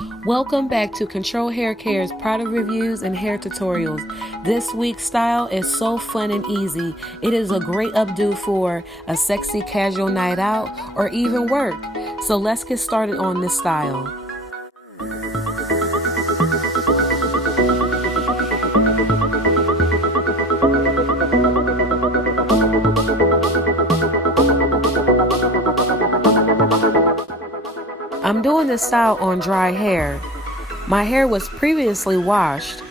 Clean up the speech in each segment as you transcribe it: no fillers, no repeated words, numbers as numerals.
Welcome back to Control Hair Care's product reviews and hair tutorials. This week's style is so fun and easy. It is a great updo for a sexy casual night out or even work. So let's get started on this style. I'm doing this style on dry hair. My hair was previously washed.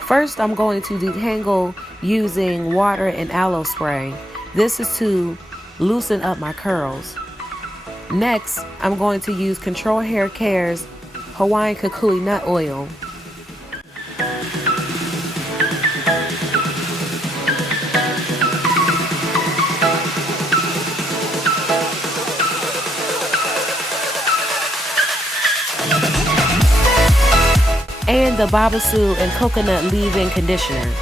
First, I'm going to detangle using water and aloe spray. This is to loosen up my curls. Next, I'm going to use Control Hair Care's Hawaiian Kukui Nut Oil. And the Babassu and coconut leave-in conditioner.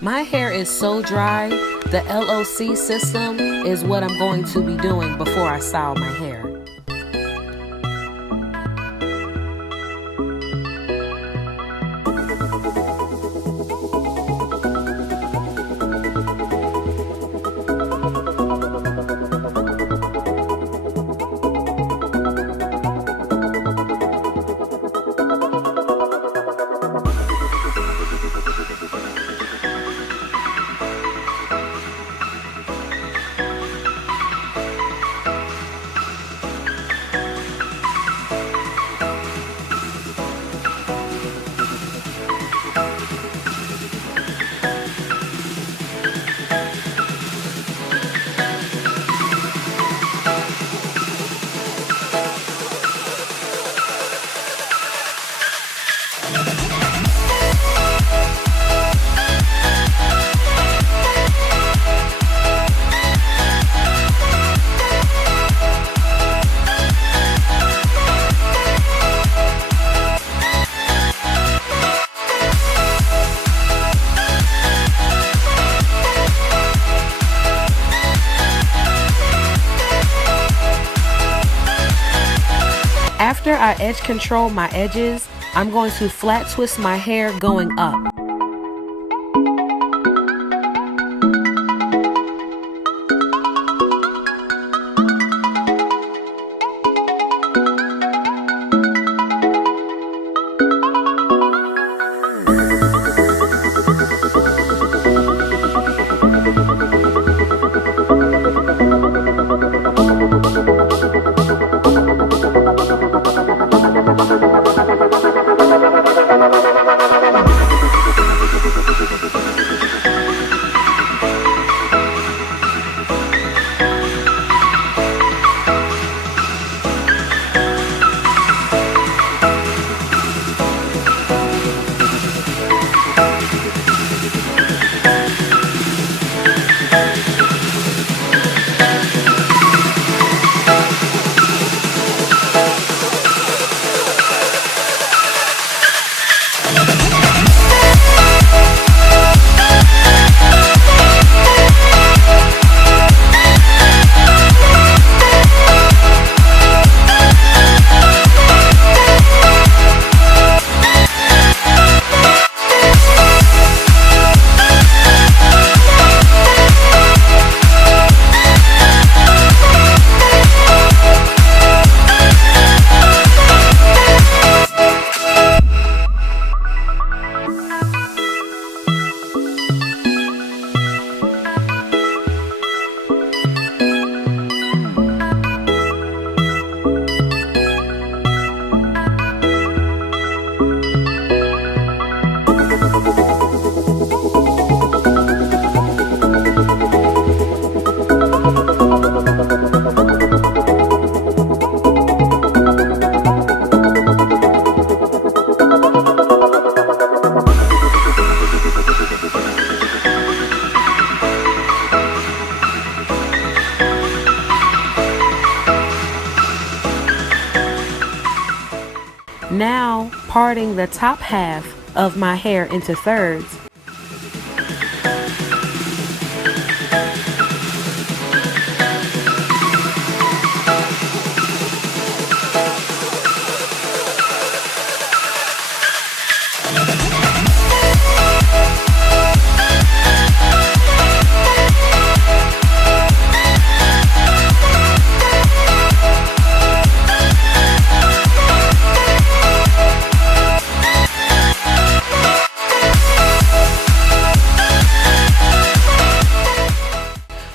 My hair is so dry, the LOC system is what I'm going to be doing before I style my hair. After I edge control my edges, I'm going to flat twist my hair going up. parting the top half of my hair into thirds.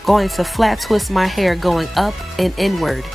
Going to flat twist my hair going up and inward.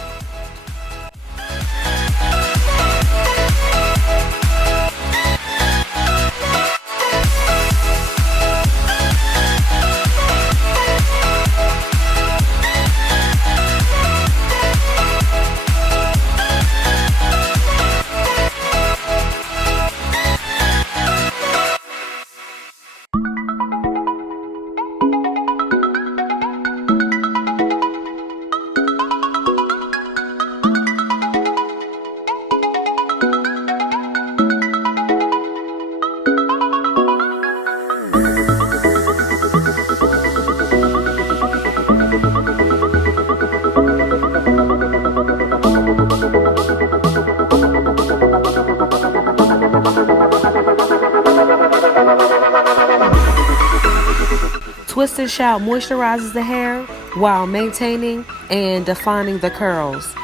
Twist and Shout moisturizes the hair while maintaining and defining the curls.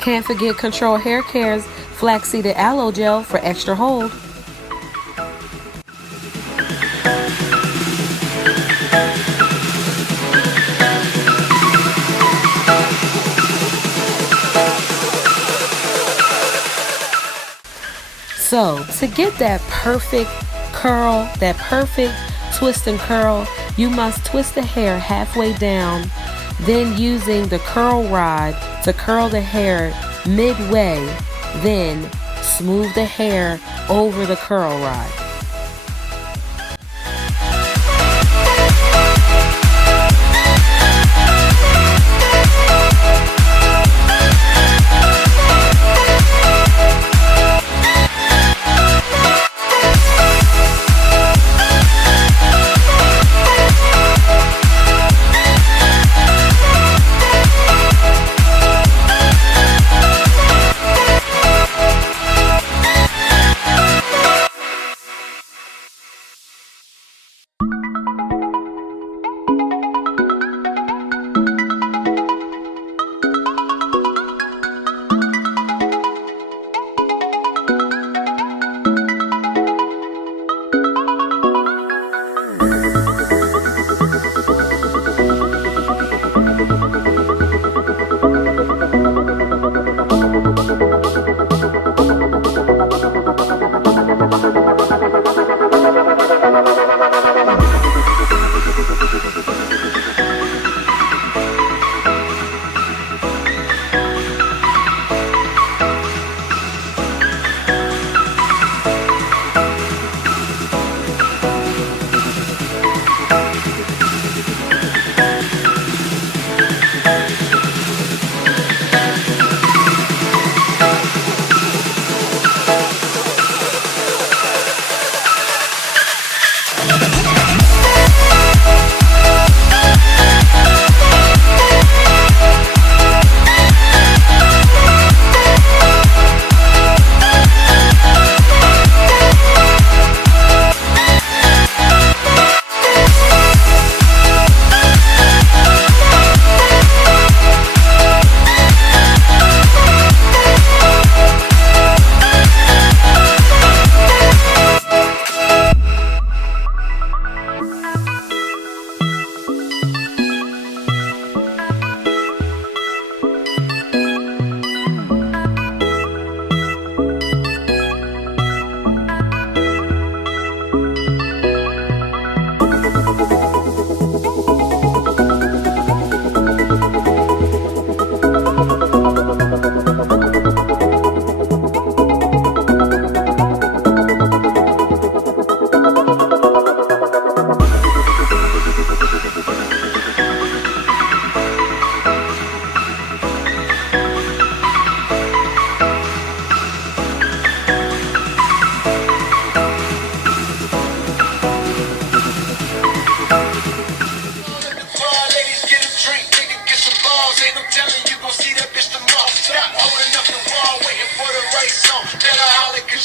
Can't forget Control Hair Care's flax-seeded aloe gel for extra hold. So, to get that perfect curl, that perfect twist and curl, you must twist the hair halfway down, then using the curl rod to curl the hair midway, then smooth the hair over the curl rod.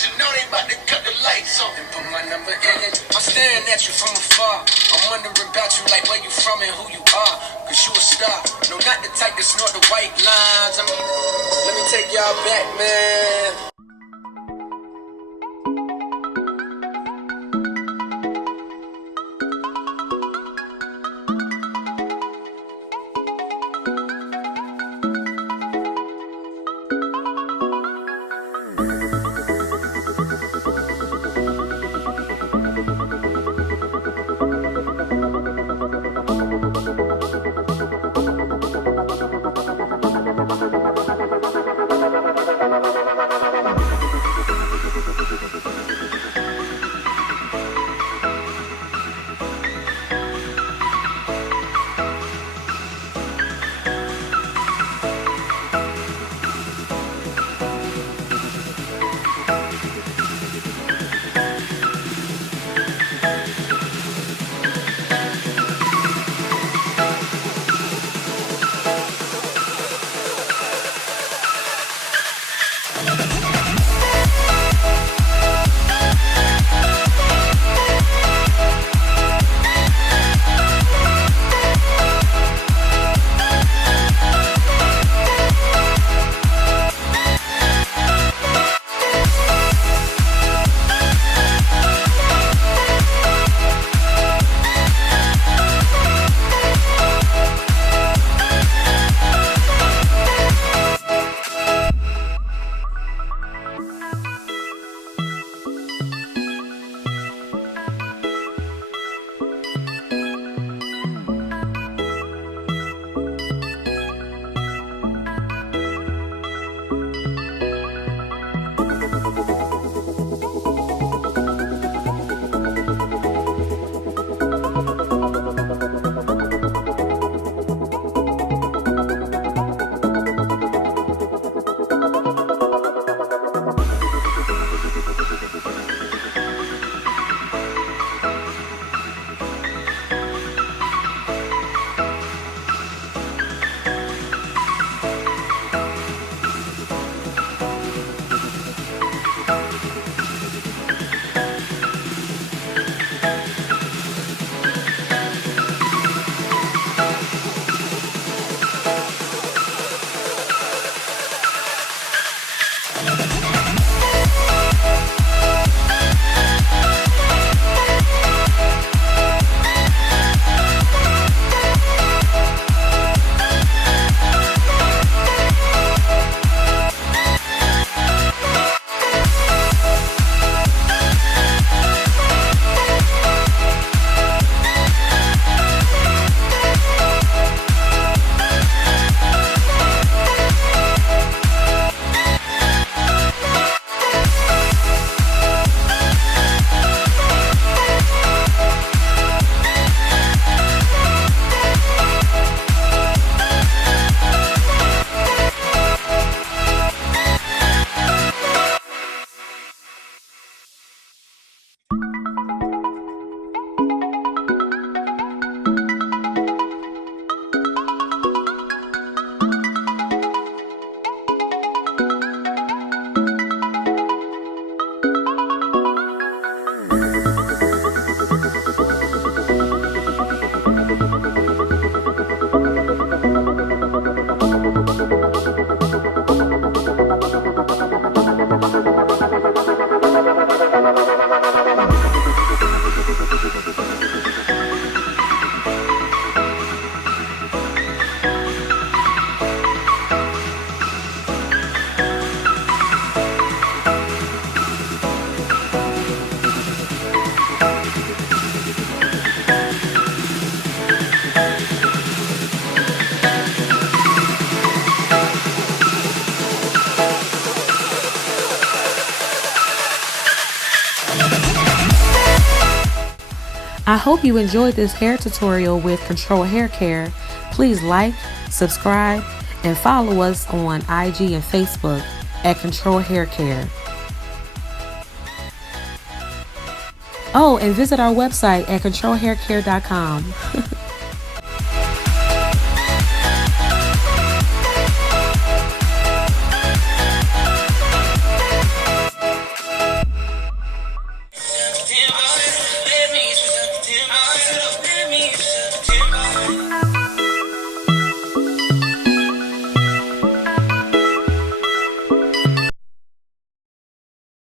You know they about to cut the lights on and put my number in it. I'm staring at you from afar. I'm wondering about you, like where you from and who you are. Cause you a star. No, not the type to snort the white lines. I mean, let me take y'all back, man. I hope you enjoyed this hair tutorial with Control Hair Care. Please like, subscribe, and follow us on IG and Facebook at Control Hair Care. Oh, and visit our website at controlhaircare.com.